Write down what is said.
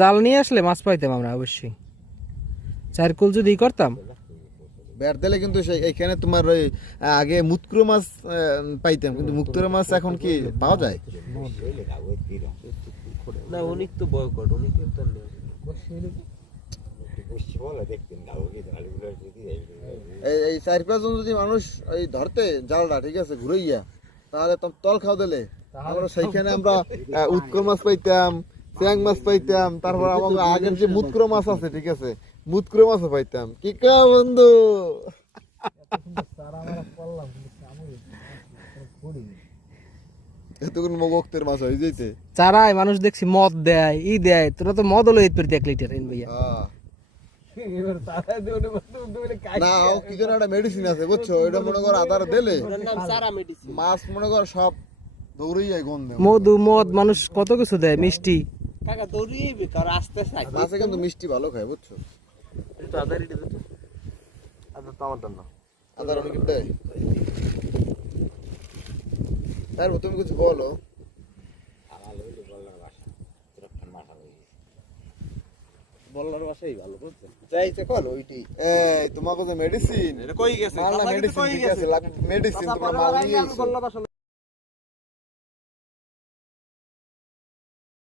জাল নিয়ে আসলে মাছ পাইতাম আমরা অবশ্যই, চারকুল যদি করতাম। বের দিলে কিন্তু এইখানে তোমার ওই আগে মুতকুরো মাছ পাইতাম, কিন্তু মুক্তরা মাছ এখন কি পাওয়া যায়? না অনেক তো বয়কট, অনেক তো এই 4-5 জন যদি মানুষ এই ধরতে জালটা, ঠিক আছে, ঘুরাইয়া, তাহলে তল খাও দিলে আমরা সেইখানে আমরা উৎকর মাছ পাইতাম, চ্যাং মাছ পাইতাম, তারপর আমাদের আগের যে মুতকুরো মাছ আছে, ঠিক আছে, মুতকুরো মাছও পাইতাম। কি কা বন্ধু, এতক্ষণ মগক্তের মাছ হয়ে যেতে চারায় মানুষ দেখছি মদ দেয়, ই দেয়, তোরা তো মদ হলো 1 লিটার এন ভাইয়া। না কি যেন একটা মেডিসিন আছে বুঝছো, ওইটা মনে করো আদার দিলে মাছ মনে করো সব দৌড়েই যায় গন্ধে। মধু মদ মানুষ কত কিছু দেয়, মিষ্টি। কাকা দৌড়িয়ে কার আসতে চাই মাছে কিন্তু মিষ্টি ভালো খায় বুঝছো। তো আদারই দিবে তো, আদা তো আমার জন্য আদার অনেক দেয়। তারপর তুমি কিছু বলো। বলার ভাষাই ভালো বুঝছেন, চাইছে কল ওইটি এই তোমাকে যে মেডিসিন এটা কই গেছে মেডিসিন, ঠিক আছে, মেডিসিন তোমার মাল নিয়ে